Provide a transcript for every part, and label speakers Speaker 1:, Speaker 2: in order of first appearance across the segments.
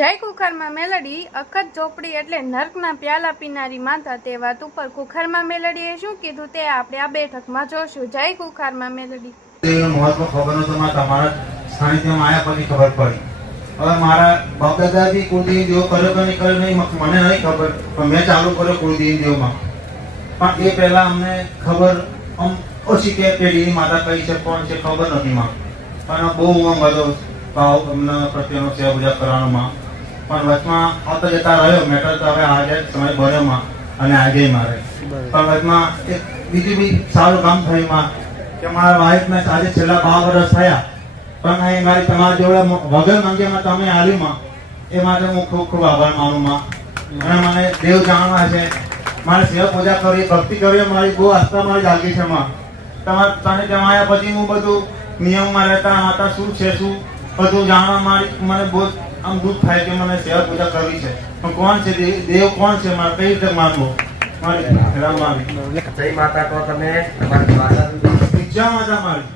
Speaker 1: જય કુખરમાં મેલડી, અખત ચોપડી એટલે નર્કના પ્યાલા પીનારી માતા તે વાત ઉપર કુખરમાં મેલડીએ શું કીધું તે આપણે આ બેઠકમાં જોશું. જય કુખારમાં મેલડી.
Speaker 2: મહત્વ ખબરમાં તમારા સાનિધ્યમાં આયા પછી ખબર પડી. હવે મારા બાપદાદાજી કુળદેવી દેવ કર્યો કે નહીં નહીં, મને નહીં ખબર, પણ મેં ચાલુ કર્યો કુળદેવી દેવમાં પણ એ પહેલા અમને ખબર આમ ઓછી કે પેઢીની માતા કઈ છે, કોણ છે ખબર નથી માં પણ બહુ આમ બધો ભાવ અમને પ્રત્યેનો સેવા પૂજા કરવાનો માં પણ વચમાં આવતા જતા રહ્યો. મેટર તો હવે આજે સમય બન્યો માં અને આજે મારે. પણ વચમાં એક બીજું બી સારું કામ થયું માં કે મારા વાઈફને આજે છેલ્લા બાર વર્ષ થયા. પણ અહીં મારી તમારા જોડે વગર માંગ્યામાં તમે આલ્યું માં એ માટે હું ખૂબ ખૂબ આભાર માનું માં. અને મને દેવ જાણવા છે. મારે સેવા પૂજા કરી ભક્તિ કરી મારી બહુ આસ્થા મારી જાગી છે માં. તમારે તને જમાયા પછી હું બધું નિયમમાં રહેતા માતા શું છે શું બધું જાણવા મારી મને બહુ આમ દુઃખ થાય કે મને સેવા પૂજા કરવી છે. પણ કોણ છે? દેવ કોણ છે? મારે કઈ રીતે માનવો? મારી રામ મારી.
Speaker 3: જય માતા તો તમે તમારી ભાષા
Speaker 2: વિજયા માતા મારી.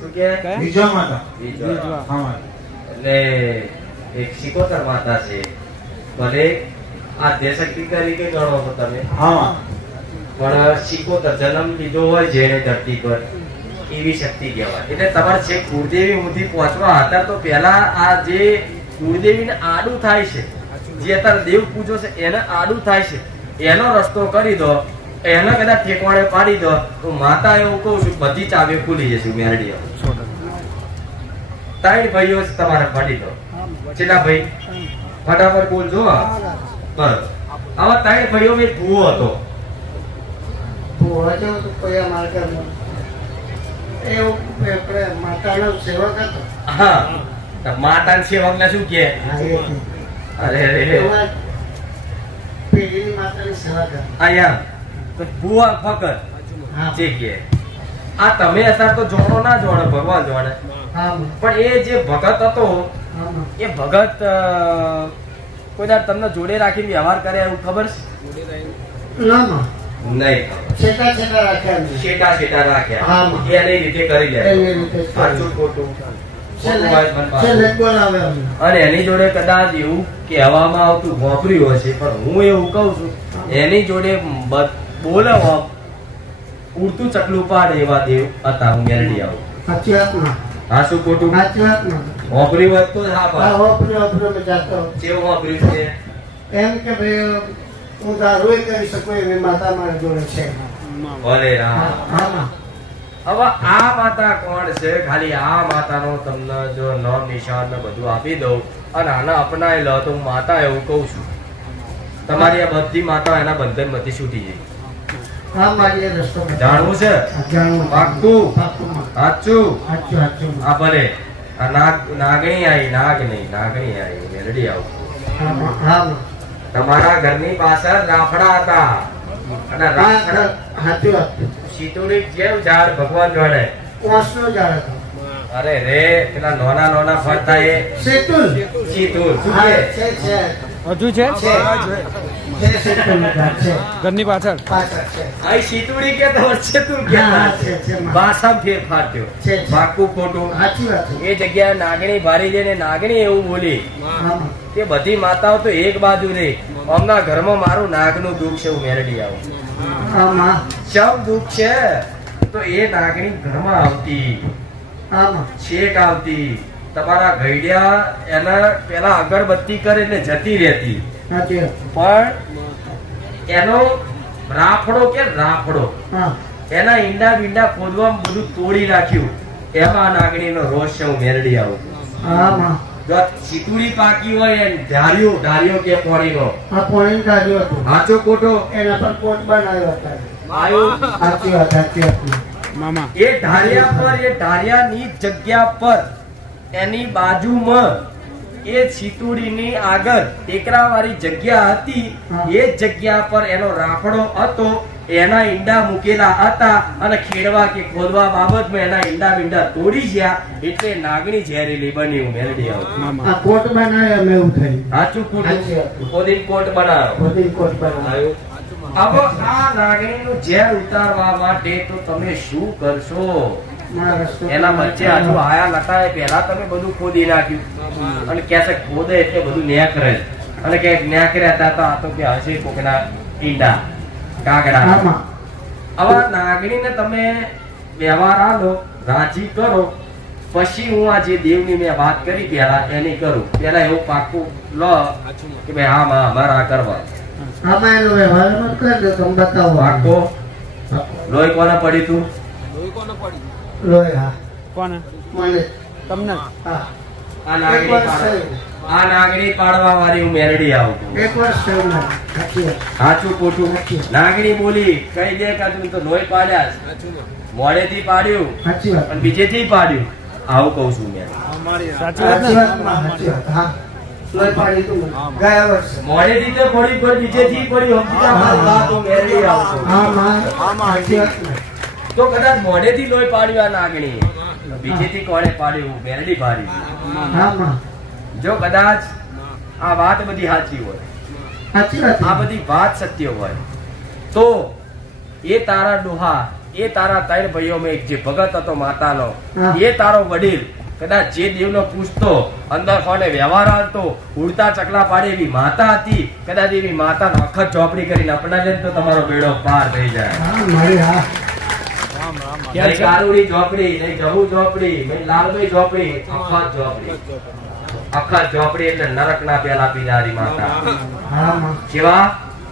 Speaker 3: શું કે?
Speaker 2: વિજયા માતા.
Speaker 3: બીજો.
Speaker 2: હા
Speaker 3: એટલે એક શિકોતર માતા છે. ભલે આદ્યશક્તિ તરીકે ગણો છો તમે.
Speaker 2: હા
Speaker 3: પણ શિકોતર જન્મ લીધો હોય જેને ધરતી પર એવી શક્તિ કહેવાય. એટલે તમારે છે કુળદેવી સુધી પહોંચવા હતા તો પહેલા આ જે કુળદેવીને આડું થાય છે. જે અત્યારે દેવ પૂજો છે એને આડું થાય છે. એનો રસ્તો કરી દો એને કદાચ ઠેકવાડે પાડી દો તો માતા એવું કહું છું બધી ચાવે ખુલી જશે મેરડી ત્રણ ભાઈઓ તમારે પાડી દો. કેટલા ભાઈ? ફટાફટ બોલજો બરોબર. આવા ત્રણ ભાઈઓ મેં ભૂવો હતો
Speaker 4: ભૂવા જેવું તો કોઈ એવું આપણે માતાનો સેવક હતો.
Speaker 3: હા. માતા સેવક ને શું કે. અરે અહીંયા તો ફકર. જે કે આ તમે અત્યારે તો જોડો ના જોડે ભગવાન જોડે. પણ એ જે ભગત હતો એ ભગત કોઈ દાર તમને જોડે રાખીને વ્યવહાર કરે એવું ખબર છે? નહીં.
Speaker 4: રાખ્યા
Speaker 3: રાખ્યા.
Speaker 4: હા.
Speaker 3: એ રીતે કરી લે. ખોટું. પણ.
Speaker 4: બોલાવે.
Speaker 3: અને એની જોડે કદાચ એવું કહેવામાં આવતું વાપર્યું હશે પણ હું એવું કહું છું એની જોડે બ- પૂરતું ચકલું પાડ એવા દેવ હતા હું ગેરંટી આવું હા શું ખોટું?
Speaker 4: સાચી વાત
Speaker 3: તો હા
Speaker 4: ઓપરે મેં જાતો.
Speaker 3: કેવું વાપર્યું છે?
Speaker 4: એમ કે ભાઈ હું દારૂ કરી શકું એવી માતા મારી જોડે છે.
Speaker 3: ભલે
Speaker 4: હા
Speaker 3: હા. હવે આ માતા કોણ છે? ખાલી આ માતાનો તમને જો નામ નિશાન બધું આપી દઉં અને આના અપનાવી લો તો હું માતા એવું કહું છું. તમારી આ બધી માતા એના બંધનમાંથી છૂટી
Speaker 4: બતાવો.
Speaker 3: જાણવું છે? પાક્કું? સાચું. આ ભલે. આ નાગ નાગણી આવી નાગ નહીં નાગણી આવી મેલડી આવું. તમારા ઘરની પાછળ રાફડા હતા. અને રાફડા સીતુડી જેમ ઝાડ ભગવાન જોડે
Speaker 4: કોસનો ઝાડ હતો.
Speaker 3: અરે રે પેલા નોના નોના ફરતા એ.
Speaker 4: સેતુલ
Speaker 3: કે?
Speaker 4: છે છે.
Speaker 5: હજુ છે? ઘરની પાછળ?
Speaker 4: પાછળ
Speaker 3: આ સીતુડી કે તો વચ્ચે તું કે ભાષા ફેરફાર થયો. પાકું ખોટું.
Speaker 4: સાચી વાત
Speaker 3: એ જગ્યાએ નાગણી ભારી જઈને નાગણી એવું બોલી. કે બધી માતાઓ તો એક બાજુ રે. અમના ઘરમાં મારું નાગનું દુઃખ છે હું મેરડી આવું.
Speaker 4: હા માં.
Speaker 3: સૌ દુઃખ છે? તો એ નાગણી ઘરમાં આવતી.
Speaker 4: આમાં?
Speaker 3: છેક આવતી. તમારા ઘડિયા એના પેલા અગરબત્તી કરે એટલે જતી રહેતી. પણ એનો રાફડો કે રાફડો?
Speaker 4: હા.
Speaker 3: એના ઈંડા બીંડા ખોદવામાં બધું તોડી નાખ્યું. એમાં નાગણીનો રોષ છે હું મેરડી આવું.
Speaker 4: હા માં.
Speaker 3: જો ચીતુડી પાકી હોય એમ ધાર્યું ધાર્યો કે પોણીનો
Speaker 4: આ પોણી કાઢ્યું હતું.
Speaker 3: હાચો કોટો
Speaker 4: એના પર કોટ બનાવ્યો હતો.
Speaker 3: આયો.
Speaker 4: સાચી વાત સાચી વાત.
Speaker 5: મામા.
Speaker 3: એ ધાર્યા પર એ ઢારિયાની જગ્યા પર એની બાજુમાં એ છીતુડીની આગળ ટેકરાવાળી જગ્યા હતી. એ જગ્યા પર એનો રાફડો હતો. એના ઈંડા મૂકેલા હતા અને ખેડવા કે ખોદવા બાબતમાં એના ઈંડા બીંડા તોડી ગયા એટલે નાગણી ઝેરીલી બની હું મેલડી આવું
Speaker 4: આ કોટ બનાવ્યો મેં એવું થઈ
Speaker 3: સાચું કોટ? ખોદીન કોટ બનાવ્યો
Speaker 4: ખોદીન કોટ બનાવ્યો
Speaker 3: હવે આ નાગણીનું ઝેર ઉતારવા માટે તો તમે શું કરશો? એના વચ્ચે હજુ આયા નતા એ પહેલા તમે બધું ખોદી નાખ્યું. અને કે છે ખોદે એટલે બધું નેકરે અને કે નેકર્યા હતા તો આ તો કે હશે કોકના ઈંડા કાગડા હવે નાગણીને તમે વ્યવહાર આલો રાજી કરો. પછી હું આ જે દેવની મેં વાત કરી પેલા એની કરું. પેલા એવું પાકું લો કે ભાઈ હા માં અમારે આ કરવા.
Speaker 4: આમાં એનો તમે બતાવો.
Speaker 3: પાકો. લોહી કોને પડી તું?
Speaker 4: લોહી હા.
Speaker 5: કોને?
Speaker 4: મને.
Speaker 5: તમને?
Speaker 4: હા.
Speaker 3: આ
Speaker 4: નાગરી
Speaker 3: પાડવા. આ નાગરી પાડવા વાળી હું મેરડી આવું
Speaker 4: એક વર્ષ થયું. સાચી
Speaker 3: ખોટું. નાગરી બોલી કઈ દે કે તું તો લોહી પાડ્યા મોડેથી પાડ્યું
Speaker 4: સાચી વાત.
Speaker 3: અને બીજેથી પાડ્યું. આવું કહું છું મેં.
Speaker 5: સાચી વાત
Speaker 4: સાચી વાતમાં સાચી વાત. હા. લોહી પાડી તું મને. ગયા વર્ષે.
Speaker 3: મોડેથી તો પડી પણ બીજેથી પડી. મારી વાત મેરડી આવું
Speaker 4: હા માં સાચી વાત ને.
Speaker 3: તો કદાચ મોઢેથી લોહી પાડ્યું આ નાગણી બીજેથી કોણે પાડ્યું? મેરડી
Speaker 4: પાડ્યું
Speaker 3: જો કદાચ આ વાત બધી સાચી હોય આ બધી વાત સત્ય હોય તો એ તારા ડોહા એ તારા ત્રણ ભાઈઓ મેં જે ભગત હતો માતાનો એ તારો વડીલ કદાચ જે દેવનો પૂછતો અંદર કોને વ્યવહાર આવતો ઉડતા ચકલા પાડે એવી માતા હતી કદાચ એવી માતા અખત ચોપડી કરીને અપનાવે તો તમારો બેડો પાર થઈ જાય. નહીં કારુડી ઝોપડી નહીં જહુ ઝોપડી નહીં લાલભાઈ ઝોપડી અખત ઝોપડી. અખત ઝોપડી એટલે નરકના પેલા પીનારી માતા. કેવા?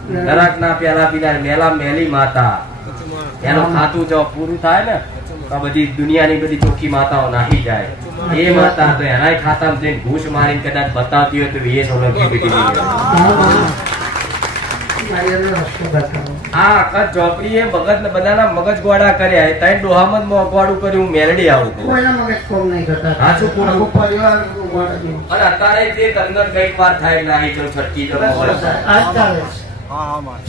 Speaker 3: નરક ના પેલા પીનારી મેલા મેલી માતા. એનું ખાતું જો પૂરું થાય ને તો બધી દુનિયાની બધી ચોખ્ખી માતાઓ નાહી જાય. એ માતા તો એનાય ખાતામાં જઈને ઘૂસ મારીને કદાચ બતાવતી હોય તો એ સોલંકી નહીં જાય.
Speaker 4: હા માં મારી એનો રસ્તો બતાવો
Speaker 3: આ અખત ઝોપડીએ ભગત બધાના મગજ ગોળા કર્યા એ ડોહામાં જ મોગવાડું કર્યું હું મેલડી આવું
Speaker 4: કોઈના મગજ કોમ નહીં કરતા
Speaker 3: સાચું ખોટું?
Speaker 4: પરિવાર
Speaker 3: અને અત્યારે તે તંગર કંઈક વાર થાય એટલે આવી છટકી.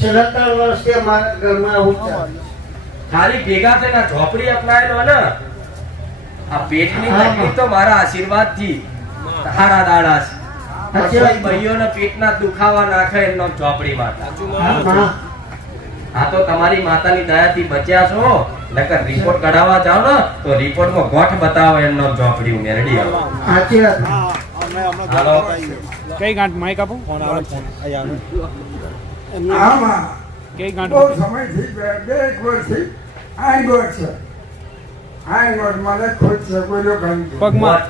Speaker 4: છેલ્લા વર્ષથી અમારા ઘરમાં આવું.
Speaker 3: ખાલી ભેગા થઈને ઝોપડી અપનાયેલો ને આ પેટની. તકલીફ તો મારા આશીર્વાદથી હારા દાડા. ભાઈઓના પેટના દુખાવા નાખે એમનો ઝોપડી
Speaker 4: હા,
Speaker 3: તો તમારી માતાની દયાથી બચ્યા છો? નકર રિપોર્ટ કઢાવવા જાઓ ને તો રિપોર્ટમાં ગોઠ બતાવો એમનો ઝોપડી ઉમેરડી
Speaker 4: સાચી વાત.
Speaker 3: હાલો.
Speaker 5: કઈ ગાંઠ માઇક આપો?
Speaker 6: આમાં
Speaker 5: કઈ
Speaker 6: બહુ સમયથી બે- બે એક વર્ષથી આઈગોટ છે. આઈગોટ મને ખુદ છે કોઈ
Speaker 5: પગમાં?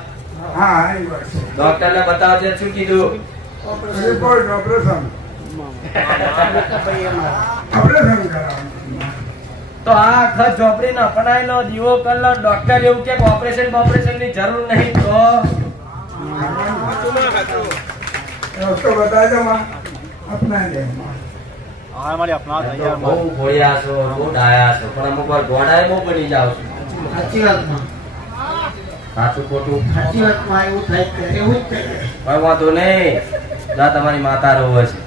Speaker 6: હા આઈગોટ છે.
Speaker 3: ડોક્ટર ને બતાવજે શું કીધું?
Speaker 6: રિપોર્ટ ઓપરેશન ઓપરેશન કરાવવાનું
Speaker 3: તો આ આખા ઝોપડી ને અપનાયેલો દીવો કરલો. ડોક્ટર એવું કે ઓપરેશન ઓપરેશનની જરૂર નહીં તો? બહુ ભોયા છો બહુ ડાયા છો. પણ અમુક વાર ગોડાય બહુ બની જાવ છો.
Speaker 4: સાચી વાતમાં.
Speaker 3: સાચું ખોટું
Speaker 4: સાચી વાતમાં એવું થાય છે એવું જ થાય.
Speaker 3: કોઈ વાંધો નહીં. જા તમારી માતા રહો છે.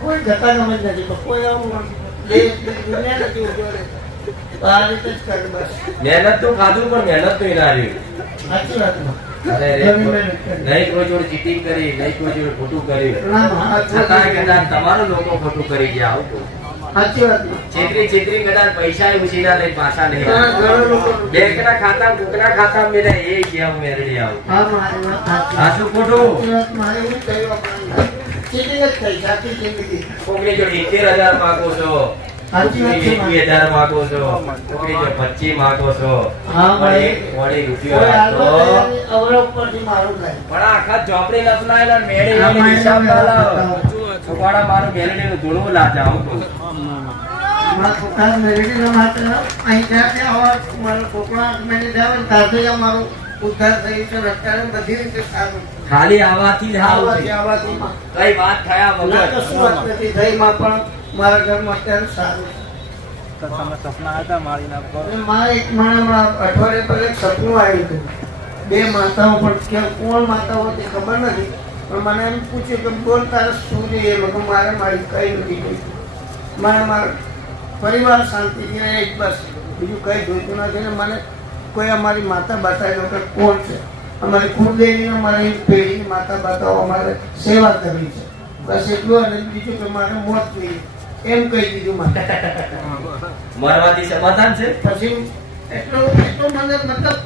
Speaker 4: કોઈ જતા ગમે જ નથી કોઈ આવું દુનિયા નથી
Speaker 3: મહેનત તો ખાધું પણ મહેનત તો ના રહ્યું
Speaker 4: સાચી.
Speaker 3: નહીં કોઈ જોડે ચીટિંગ કરી નહીં કોઈ જોડે ખોટું કર્યું. તમારું લોકો ખોટું કરી ગયા આવું.
Speaker 4: સાચી વાત.
Speaker 3: છેતરી છેતરી કદાચ પૈસા ઉછીના લઈ પાછા નહીં ખાતા કોકના ખાતા એ ગયા આવું. ખોટું?
Speaker 4: જ
Speaker 3: હજાર માંગો છો ધૂળવું ચોપડી લપનાયેલા મેળી વાળી
Speaker 4: મારે
Speaker 3: હિસાબ ના લાવો.
Speaker 4: બતાવો.
Speaker 3: છોકરાડા મારું મેલડીનું ધૂળું લાજા હું.
Speaker 4: મારા છોકરા મેળવીને માટે અહીં ત્યાંથી આવા મારા છોકરા મેળવી જાય ને ત્યારથી અમારું ઉદ્ધાર થયું છે. અત્યારે બધી રીતે સારું
Speaker 3: ખાલી આવાથી જ
Speaker 4: આવાથી આવાથી.
Speaker 3: કઈ વાત થયા વગર.
Speaker 4: કશું વાત નથી થઈ. માં પણ મારા ઘરમાં અત્યારે સારું અને મારા એક મારા અઠવાડિયે પહેલા એક સપનું આવ્યું હતું. બે માતાઓ પણ કે કોણ માતાઓ તે ખબર નથી. પણ મને એમ પૂછ્યું કે બોલ તારે શું જોઈએ મારે મારી કઈ નથી મારે મારા પરિવાર શાંતિથી રહે એક બસ. બીજું કઈ જોઈતું નથી ને મને કોઈ અમારી માતા બતાવી દો કે કોણ છે? અમારી કુળદેવીને અમારી પેઢીની માતા બતાવો અમારે સેવા કરવી છે. બસ એટલું અને બીજું કે મારે મોત જોઈએ એમ કહી દીધું માતા
Speaker 3: મરવાથી સમાધાન છે?
Speaker 4: પછી એટલું એટલું મને મતલબ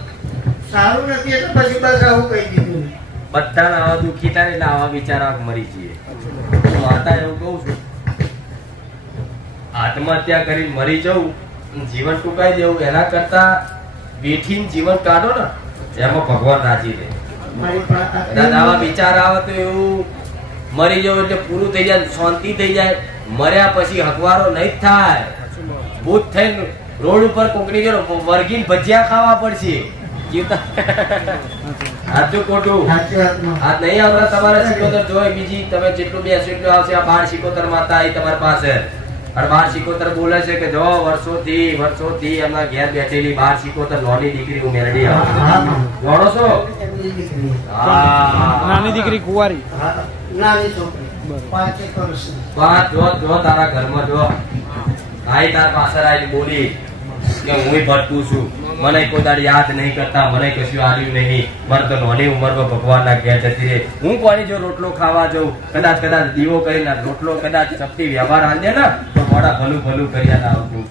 Speaker 4: સારું નથી એટલે પછી બસ આવું કહી દીધું.
Speaker 3: બધા આવા દુઃખી થાય એટલે આવા વિચાર મરી જઈએ. હું માતા એવું કહું છું આત્મહત્યા કરી મરી જવું જીવન ટૂંકાઈ જવું એના કરતા બેઠીને જીવન કાઢો ને એમાં ભગવાન રાજી રહે. આવા વિચાર આવે તો એવું મરી જવું એટલે પૂરું થઈ જાય શાંતિ થઈ જાય. મર્યા પછી હકવારો નહીં થાય. ભૂત થઈને રોડ ઉપર કોકની ગયો વર્ગીન ભજીયા ખાવા પડશે. જીવતા સાચું ખોટું આ નહીં આવતા તમારે સિકોતર જોઈ બીજી તમે જેટલું બેસો એટલું આવશે આ બાર સિકોતર માતા આવી તમારી પાસે. અને બાર સિકોતર બોલે છે કે જો વર્ષોથી વર્ષોથી એમના ઘેર બેઠેલી બાર સિકોતર નાની દીકરી હું મેળવી છો.
Speaker 5: નાની દીકરી કુંવારી.
Speaker 4: હા, નાની છોકરી. પાંચેક વર્ષની.
Speaker 3: વાત જો જો તારા ઘરમાં જો. આઈ તાર પાછળ આવીને બોલી કે હું ભટકું છું. મને કોઈ દાડી યાદ નહીં કરતા મને કશું આવ્યું નહીં. મને તો નાની ઉંમરમાં ભગવાનના ઘેર જતી રહે. હું કોની જો રોટલો ખાવા જાઉં? કદાચ કદાચ દીવો કરીને રોટલો કદાચ ચપટી વ્યવહાર આંધે ને? તો મોડા ભલું ભલું કર્યા
Speaker 4: ના આવતું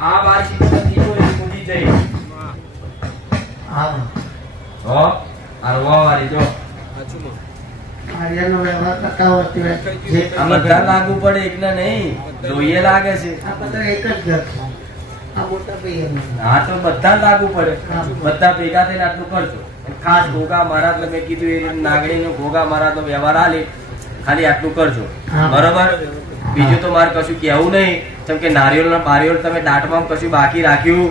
Speaker 3: આ બાર નથી દીવો એ જઈ.
Speaker 4: હા.
Speaker 3: હો આ રોવા વાળી જો.
Speaker 4: આર્યનો વ્યવહાર હોય જે
Speaker 3: આ બધા લાગુ પડે એકને નહીં. જોઈએ લાગે છે.
Speaker 4: આ બધા એક જ ઘર છે. આ મોટા ભાઈ એમનું.
Speaker 3: હા તો બધા લાગુ પડે. બધા ભેગા થઈને આટલું કરજો. ખાસ ઘોઘા મહારાજ મેં કીધું એ નાગણીનો ભોગા મહારાજ નો વ્યવહાર આલી ખાલી આટલું કરજો. બરોબર? બીજું તો મારે કશું કેવું નહીં. જેમ કે નારિયેળ ના બારિયોળ તમે દાંતમાં કશું બાકી રાખ્યું?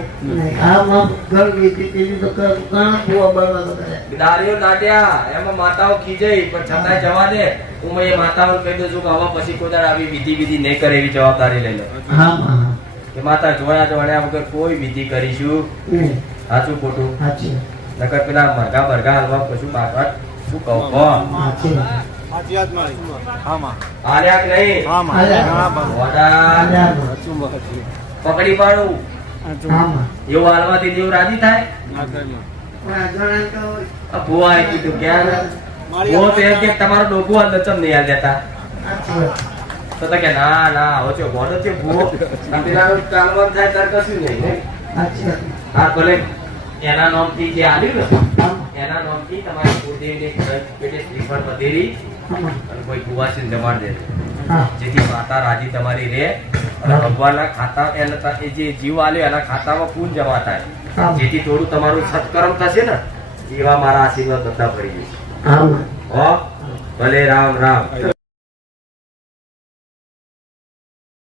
Speaker 3: નારિયેળ દાટ્યા એમાં માતાઓ ખીજાઈ પણ છતાંય જવા દે. હું એ માતાઓ કહી દઉં છું કે હવે પછી કોઈ દાડે આવી વિધિ વિધિ નહીં કરે એવી જવાબદારી લઈ લો.
Speaker 4: હા
Speaker 3: કે માતા જોયા જોડ્યા વગર કોઈ વિધિ કરીશું. સાચું ખોટું? નકર પેલા મરઘા બરઘા હલવા કશું બાપા શું કહું પકડી પાડું.
Speaker 5: સાચું
Speaker 4: હા માં.
Speaker 3: એવું હાલમાંથી જેવું રાજી થાય? કીધું ક્યાં કે તમારું ડોકું અંદર ચમ નહીં હાલ દેતા. તો કે ના ના હોચો ભોડો છે ભુવો. કાંતિલાલ કાલવન થાય તાર કશું નહીં
Speaker 4: હા
Speaker 3: આ ભલે. એના નામથી જે આવ્યું ને. એના નામથી તમારી કુળદેવીને પેટે શ્રીફળ વધેરી. અને કોઈ કુવાસીને જમાડ દે. જેથી માતા રાજી તમારી રહે. અને ભગવાનના ખાતા એના એ જે જીવ આલ્યો એના ખાતામાં પૂન જમા થાય. જેથી થોડું તમારું સત્કર્મ થશે ને એવા મારા આશીર્વાદ બધા ભરી જશે ભલે રામ રામ.